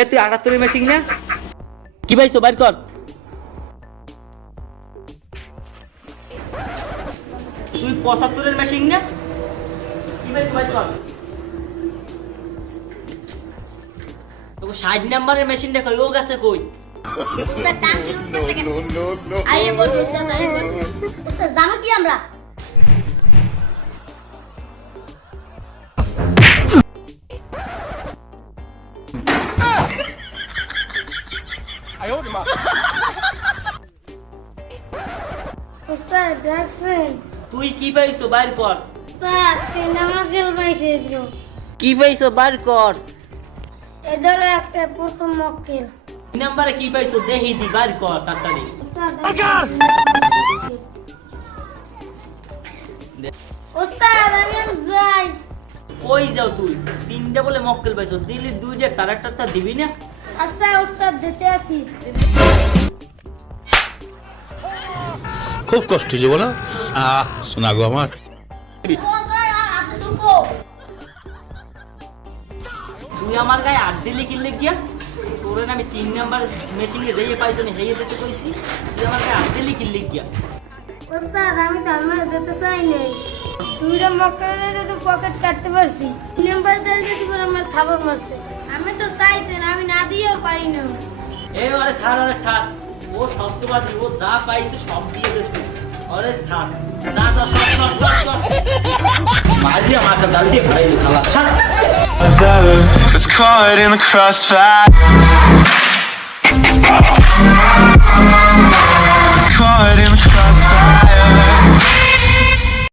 এ তুই 78 মেশিন না কি পাইছো বাইর কর। তুই 75 মেশিন না কি পাইছো বাইর কর। তোকে 60 নাম্বারের মেশিনটা কই ও গেছে কই। উস্তাদ টাঙ্কি উত্তরতে গেছে আইয়ে বল উস্তাদ আইয়ে বল উস্তাদ জানো কি আমরা উস্তাদ ডাকছেন তুই কি পাইছো বাইর কর। উস্তাদ তিনটা মক্কেল পাইছে আজকে কি পাইছো বাইর কর। এদের একটা প্রথম মক্কেল কি নাম্বারে কি পাইছো দেখি দি বাইর কর তাড়াতাড়ি। উস্তাদ আমি যাই কই যাও তুই তিনটা বলে মক্কেল পাইছো দিলি দুইটা তার একটা দিবি না। আচ্ছা উস্তাদ দিতে আসি খুব কষ্ট হয়েছে বলো শোনা গো আমার আপনি শুনবো তুই আমার গায়ে 8 দিলি কি লিখিয়া তোরে না আমি 3 নাম্বার মেশিনে যাইয়ে পাইছো না হেয়ে দিতে কইছি তুই আমার গায়ে 8 দিলি কি লিখিয়া। উস্তাদ আমি তো আমার দিতে চাই নাই দুইটা মক্কেলের তো পকেট কাটতে পারছি নাম্বার দিয়ে গেছি পর আমার থাবর মারছে আমি তো চাইছেন আমি না দিয়েও পারি না এই আরে ছাড় ও শব্দবাদী ও যা পাইছে সব দিয়ে দিয়েছে আরে ছাড় না যা সব মারিয়া মাথা ডাল দিয়ে ভাই খালা ছাড় It's caught in the crossfire.